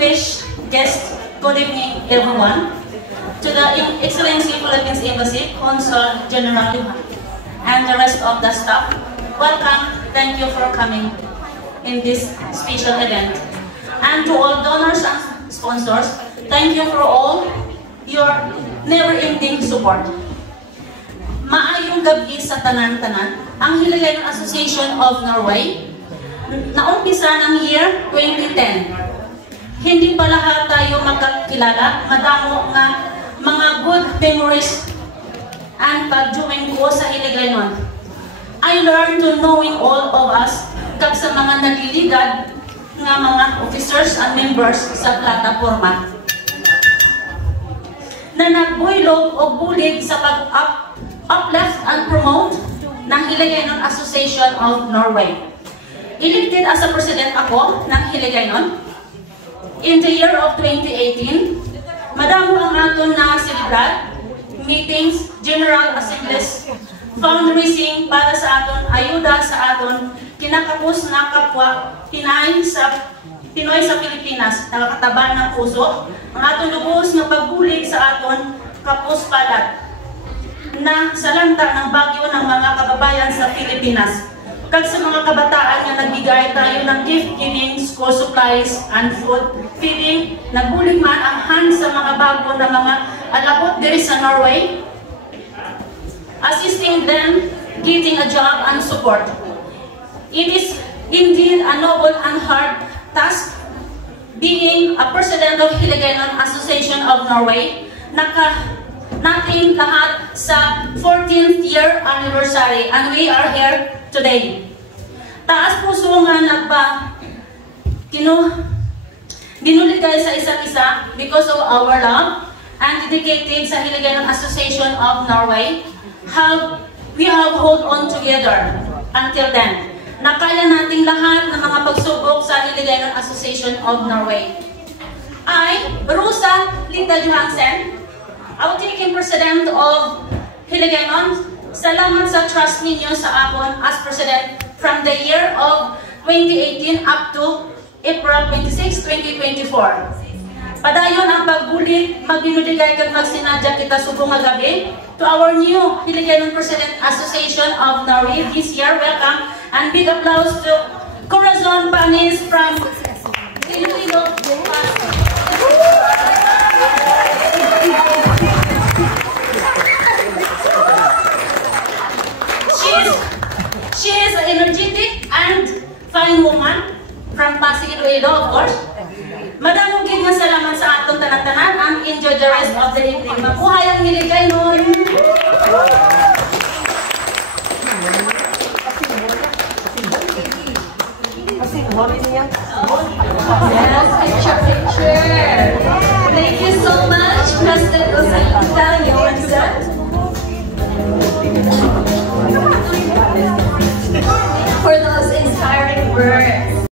distinguished guests, good evening everyone. To the Excellency Philippines Embassy, Consul General Luhan, and the rest of the staff, welcome, thank you for coming in this special event. And to all donors and sponsors, thank you for all your never-ending support. Maayong gabi sa tanan-tanan, ang Hiligaynon Association of Norway, naumpisa ng year 2010. Hindi pa lahat tayo magkakilala, madamo nga mga good memories and pag-join ko sa Hiligaynon. I learned to knowing all of us kag sa mga nagliligad nga mga officers and members sa plataforma na nagbuylog o bulig sa pag-uplift and promote ng Hiligaynon Association of Norway. Elected as a president ako ng Hiligaynon in the year of 2018. Madamo ang aton na celebrar, meetings, general assemblies, fundraising para sa aton, ayuda sa aton, kinakapos na kapwa, Pinoy sa Pilipinas, nakakataban ng puso, ang aton lubos na pagbulig sa aton, kapos palat, na salanta ng bagyo ng mga kababayan sa Pilipinas. Kag sa mga kabataan nga nagbigay tayo ng gift giving, school supplies, and food feeding, nagbulig man ang hand sa mga bago na mga alabot diri sa Norway, assisting them, getting a job and support. It is indeed a noble and hard task being a president of Hiligaynon Association of Norway, natin lahat sa 14th year anniversary, and we are here today. Taas puso nga ginuligay sa isa't isa because of our love and dedicated sa Hiligaynon Association of Norway. We have hold on together until then. Nakaya nating lahat ng mga pagsubok sa Hiligaynon Association of Norway. I, Rosa Linda Johansen, outtaking president of Hiligaynon, salamat sa trust ninyo sa akon as president from the year of 2018 up to April 26, 2024. Padayon ang pagbulig, magbinudigay kag magsinadya kita subong nga gabi to our new Hiligaynon President Association of Norway this year. Welcome and big applause to Corazon Panis from Iloilo. She is an energetic and fine woman from Pasig, Iloilo, of course. Madamong gid nga salamat sa atong tanan-tanan and enjoy the rest of the evening. Mabuhay ang Hiligaynon! Yes, picture. Thank you so much, President Rosa Linda.